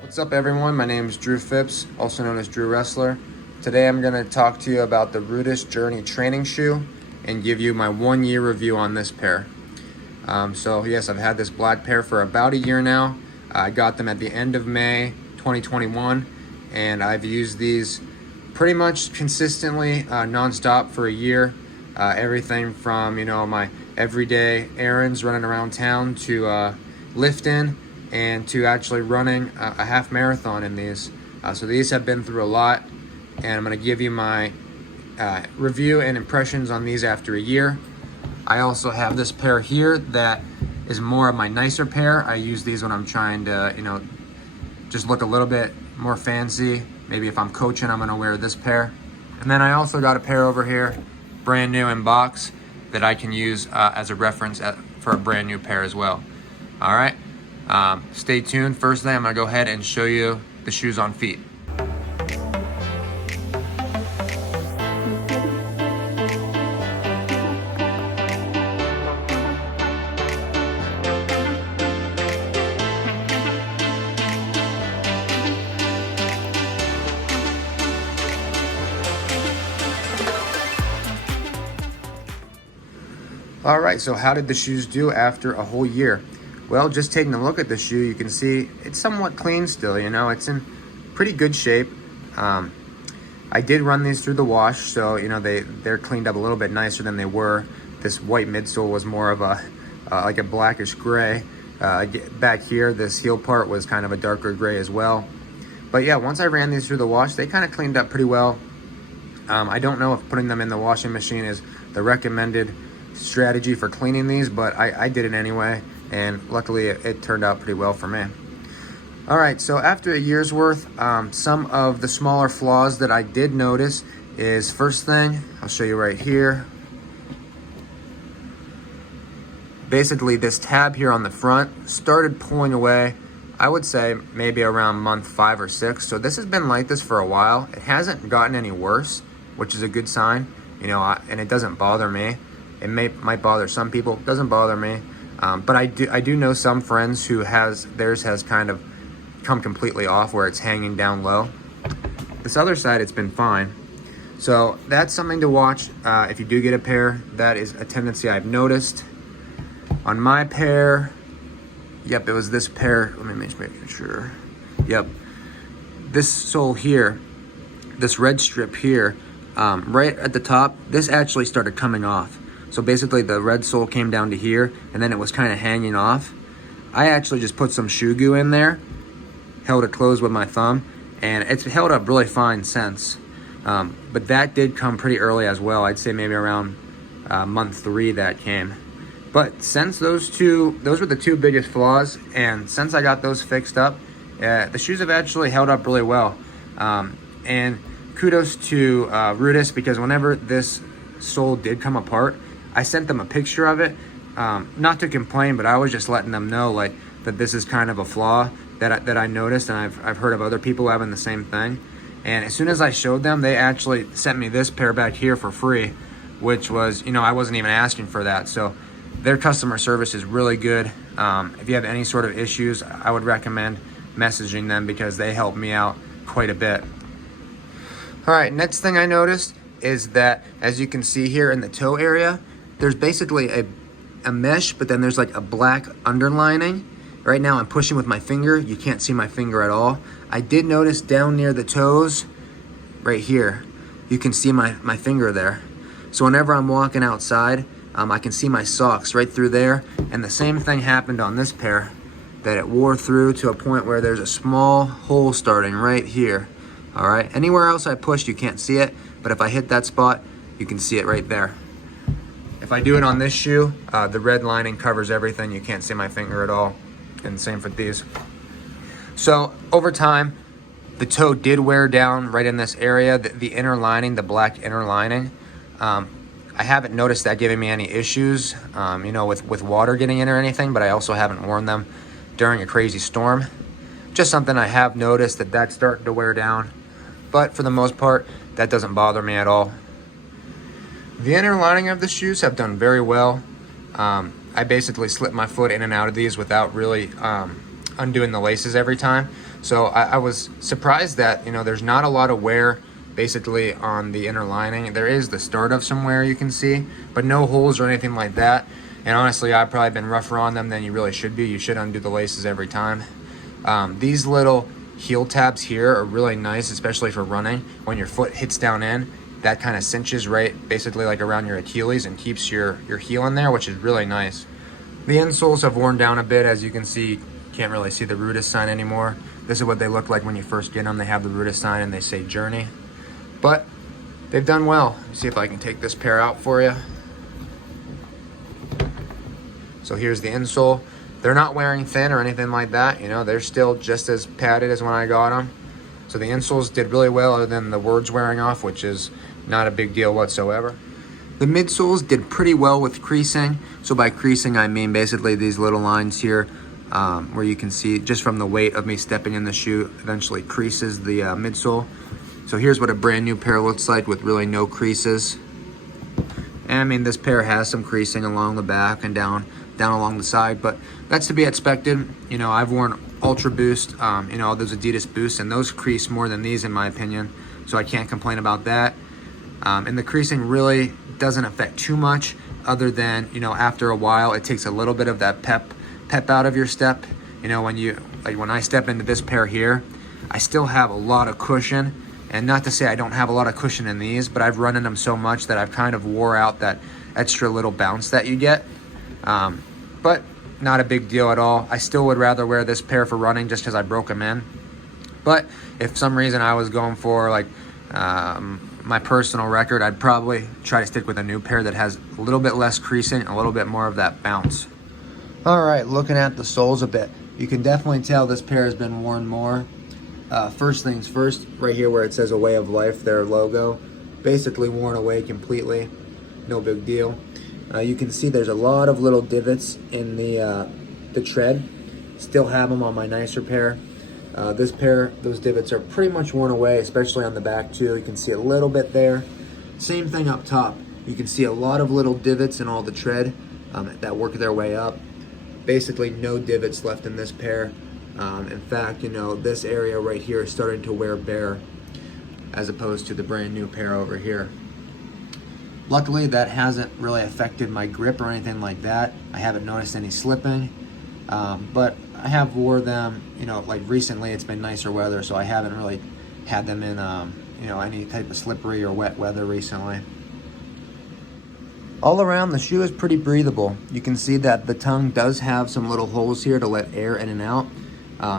What's up everyone, my name is Drew Phipps, also known as Drew Wrestler. Today I'm going to talk to you about the Rudis Journey training shoe and give you my 1 year review on this pair. So yes, I've had this black pair for about a year now. I got them at the end of May 2021 and I've used these pretty much consistently non-stop for a year. Everything from my everyday errands running around town to lifting and to actually running a half marathon in these. So these have been through a lot, and I'm going to give you my review and impressions on these after a year. I also have this pair here that is more of my nicer pair. I use these when I'm trying to just look a little bit more fancy. Maybe if I'm coaching, I'm going to wear this pair. And then I also got a pair over here, brand new in box, that I can use as a reference for a brand new pair as well. All right. Stay tuned. First thing, I'm going to go ahead and show you the shoes on feet. All right, so how did the shoes do after a whole year? Well, just taking a look at the shoe, you can see it's somewhat clean still, it's in pretty good shape. I did run these through the wash, so they're cleaned up a little bit nicer than they were. This white midsole was more of a like a blackish gray. Back here, this heel part was kind of a darker gray as well. But yeah, once I ran these through the wash, they kind of cleaned up pretty well. I don't know if putting them in the washing machine is the recommended strategy for cleaning these, but I did it anyway, and luckily it turned out pretty well for me. All right, so after a year's worth, some of the smaller flaws that I did notice is, first thing, I'll show you right here. Basically, this tab here on the front started pulling away, I would say maybe around month 5 or 6. So this has been like this for a while. It hasn't gotten any worse, which is a good sign, and it doesn't bother me. It might bother some people. It doesn't bother me. But I do know some friends who theirs has kind of come completely off where it's hanging down low. This other side, it's been fine. So that's something to watch if you do get a pair. That is a tendency I've noticed. On my pair, yep, it was this pair. Let me make sure. Yep. This sole here, this red strip here, right at the top, this actually started coming off. So basically the red sole came down to here and then it was kind of hanging off. I actually just put some shoe goo in there, held it closed with my thumb, and it's held up really fine since. But that did come pretty early as well. I'd say maybe around month 3 that came. But since those were the two biggest flaws, and since I got those fixed up, the shoes have actually held up really well. And kudos to Rudis, because whenever this sole did come apart, I sent them a picture of it, not to complain, but I was just letting them know that this is kind of a flaw that I noticed, and I've heard of other people having the same thing. And as soon as I showed them, they actually sent me this pair back here for free, which was, I wasn't even asking for that. So their customer service is really good. If you have any sort of issues, I would recommend messaging them because they help me out quite a bit. All right, next thing I noticed is that, as you can see here in the toe area, there's basically a mesh, but then there's like a black underlining. Right now I'm pushing with my finger. You can't see my finger at all. I did notice down near the toes, right here, you can see my finger there. So whenever I'm walking outside, I can see my socks right through there. And the same thing happened on this pair, that it wore through to a point where there's a small hole starting right here. All right, anywhere else I pushed, you can't see it, but if I hit that spot, you can see it right there. If I do it on this shoe, the red lining covers everything. You can't see my finger at all, and same for these. So over time, the toe did wear down right in this area, the inner lining, the black inner lining. I haven't noticed that giving me any issues, with water getting in or anything, but I also haven't worn them during a crazy storm. Just something I have noticed that's starting to wear down. But for the most part, that doesn't bother me at all. The inner lining of the shoes have done very well. I basically slip my foot in and out of these without really undoing the laces every time. So I was surprised that, you know, there's not a lot of wear basically on the inner lining. There is the start of some wear you can see, but no holes or anything like that. And honestly, I've probably been rougher on them than you really should be. You should undo the laces every time. These little heel tabs here are really nice, especially for running. When your foot hits down in, that kind of cinches right basically like around your Achilles and keeps your heel in there, which is really nice. The insoles have worn down a bit. As you can see, can't really see the Rudis sign anymore. This is what they look like when you first get them. They have the Rudis sign and they say Journey. But they've done well. Let's see if I can take this pair out for you. So here's the insole. They're not wearing thin or anything like that. You know, they're still just as padded as when I got them. So the insoles did really well, other than the words wearing off, which is not a big deal whatsoever. The midsoles did pretty well with creasing. So by creasing, I mean basically these little lines here where you can see just from the weight of me stepping in the shoe eventually creases the midsole. So here's what a brand new pair looks like with really no creases. And I mean, this pair has some creasing along the back and down along the side, but that's to be expected. You know, I've worn Ultra Boost, you know, those Adidas Boosts, and those crease more than these in my opinion, so I can't complain about that. And the creasing really doesn't affect too much, other than, you know, after a while it takes a little bit of that pep out of your step. You know, when I step into this pair here, I still have a lot of cushion. And not to say I don't have a lot of cushion in these, but I've run in them so much that I've kind of wore out that extra little bounce that you get. But not a big deal at all. I still would rather wear this pair for running just because I broke them in. But if for some reason I was going for like my personal record, I'd probably try to stick with a new pair that has a little bit less creasing, a little bit more of that bounce. All right, looking at the soles a bit, you can definitely tell this pair has been worn more. First things first, right here where it says A Way of Life, their logo, basically worn away completely. No big deal. You can see there's a lot of little divots in the tread. Still have them on my nicer pair. This pair, those divots are pretty much worn away, especially on the back too. You can see a little bit there. Same thing up top. You can see a lot of little divots in all the tread that work their way up. Basically no divots left in this pair. In fact, you know, this area right here is starting to wear bare as opposed to the brand new pair over here. Luckily, that hasn't really affected my grip or anything like that. I haven't noticed any slipping, but I have wore them, you know, like recently it's been nicer weather, so I haven't really had them in, you know, any type of slippery or wet weather recently. All around, the shoe is pretty breathable. You can see that the tongue does have some little holes here to let air in and out.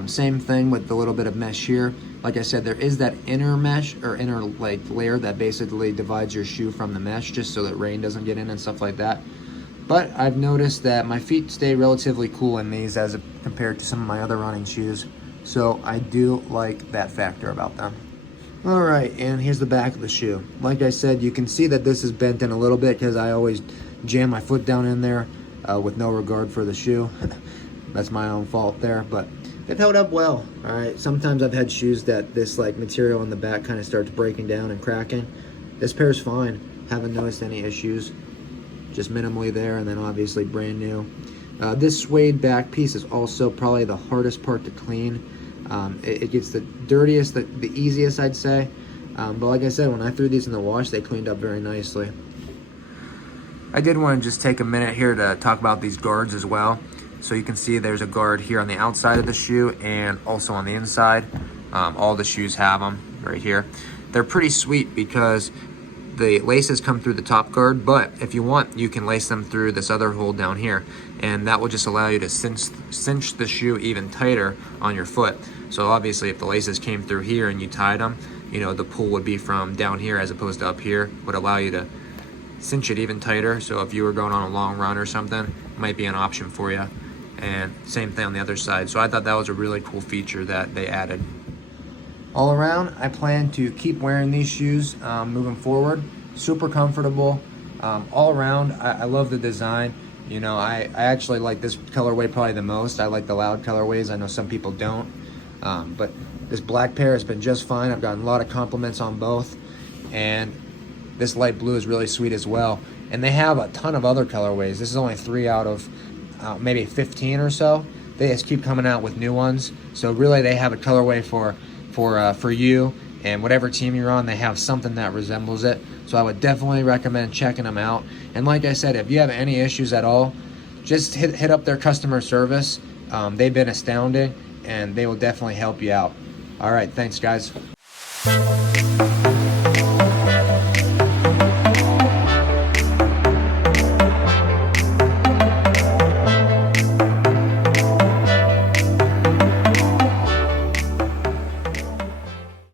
Same thing with the little bit of mesh here. Like I said, there is that inner mesh or inner like layer that basically divides your shoe from the mesh, just so that rain doesn't get in and stuff like that. But I've noticed that my feet stay relatively cool in these as compared to some of my other running shoes. So I do like that factor about them. All right, and here's the back of the shoe. Like I said, you can see that this is bent in a little bit because I always jam my foot down in there with no regard for the shoe. That's my own fault there, but they've held up well. All right, sometimes I've had shoes that this like material on the back kind of starts breaking down and cracking. This pair's fine. Haven't noticed any issues. Just minimally there, and then obviously brand new. This suede back piece is also probably the hardest part to clean. It gets the dirtiest, the easiest, I'd say. But like I said, when I threw these in the wash, they cleaned up very nicely. I did want to just take a minute here to talk about these guards as well. So you can see there's a guard here on the outside of the shoe and also on the inside. All the shoes have them right here. They're pretty sweet because the laces come through the top guard, but if you want, you can lace them through this other hole down here, and that will just allow you to cinch the shoe even tighter on your foot. So obviously if the laces came through here and you tied them, you know, the pull would be from down here as opposed to up here, would allow you to cinch it even tighter. So if you were going on a long run or something, it might be an option for you. And same thing on the other side. So I thought that was a really cool feature that they added. All around, I plan to keep wearing these shoes moving forward. Super comfortable. All around, I love the design. You know, I actually like this colorway probably the most. I like the loud colorways. I know some people don't. But this black pair has been just fine. I've gotten a lot of compliments on both. And this light blue is really sweet as well. And they have a ton of other colorways. This is only 3 out of maybe 15 or so they just keep coming out with new ones. So really, they have a colorway for you, and whatever team you're on, they have something that resembles it. So I would definitely recommend checking them out. And like I said, if you have any issues at all, just hit up their customer service. They've been astounding, and they will definitely help you out. All right, thanks guys.